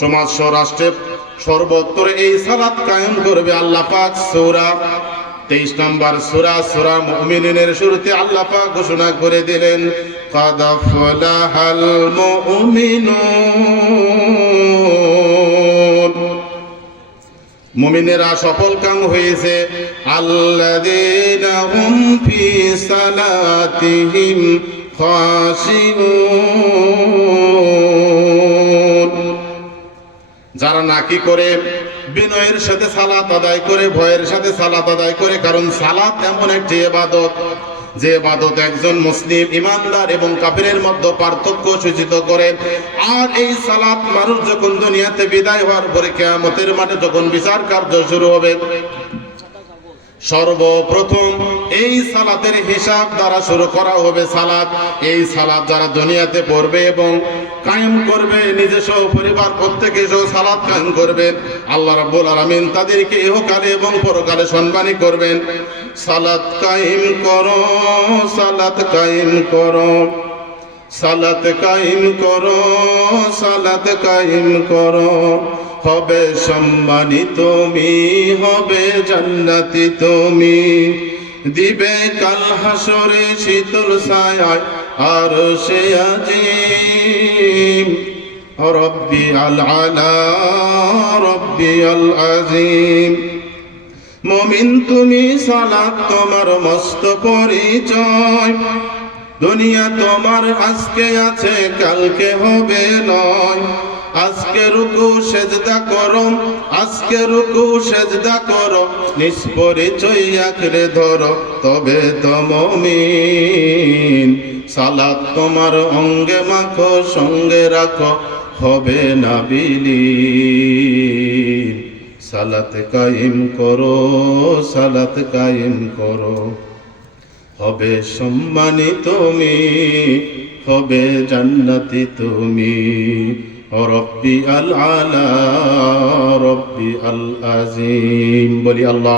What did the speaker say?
সমাজ স্বরাষ্ট্রে সর্বত্র এই সালাত কায়েম করবে আল্লাহ পাক সৌরা তেইশ নম্বর সুরা সুরা মুমিনের শুরুতে আল্লাহ পাক ঘোষণা করে দিলেন কাদাফলাহাল মুমিনুন। মুমিনেরা সফল কাম হয়েছে, আল্লাযীনা হুম ফি সালাতিহিম খাশিউন। যারা নাকি করে বিনয়ের সাথে সালাত আদায় করে, ভয়ের সাথে সালাত আদায় করে, কারণ সালাত এমন একটি ইবাদত, যে ইবাদত একজন মুসলিম ইমানদার এবং কাফিরের মধ্যে পার্থক্য সূচিত করে। আর এই সালাত মানুষ যখন দুনিয়াতে বিদায় হওয়ার পরে কিয়ামতের মাঠে যখন বিচার কার্য শুরু হবে, সর্বপ্রথম এই সালাতের হিসাব দ্বারা শুরু করা হবে সালাত। এই সালাত যারা দুনিয়াতে পড়বে এবং কায়েম করবে, নিজস্ব পরিবার প্রত্যেকে সহ সালাত কায়েম করবেন আল্লাহ রাব্বুল আলামিন তাদেরকে ইহকালে এবং পরকালে সম্মানী করবেন। সালাত কায়েম করো সালাত কায়েম করো সালাত কায়েম করো সালাত কায়েম করো। হবে সম্মানী তুমি, হবে জান্নাতি তুমি। দিবে কাল হাসরে শীতল ছায়ায়, আর সে আজিম আলা রব্বি আল আজিম মমিন তুমি সালাত তোমার মস্ত পরিচয়। দুনিয়া তোমার আজকে আছে, কালকে হবে নয়। আজকে রুকু, সেজদা করো, আজকে রুকু, সেজদা করো নিষ্পরিচয় আঁকড়ে ধরো, তবে তমিন সালাত তোমার অঙ্গে মাখো, সঙ্গে রাখো হবে না বিলি সালাত কায়েম করো, সালাত কায়েম করো। হবে সম্মানী তুমি, হবে জান্নাতি তুমি। রব্বি আল আলা রব্বি আল আজিম বলি আল্লাহ।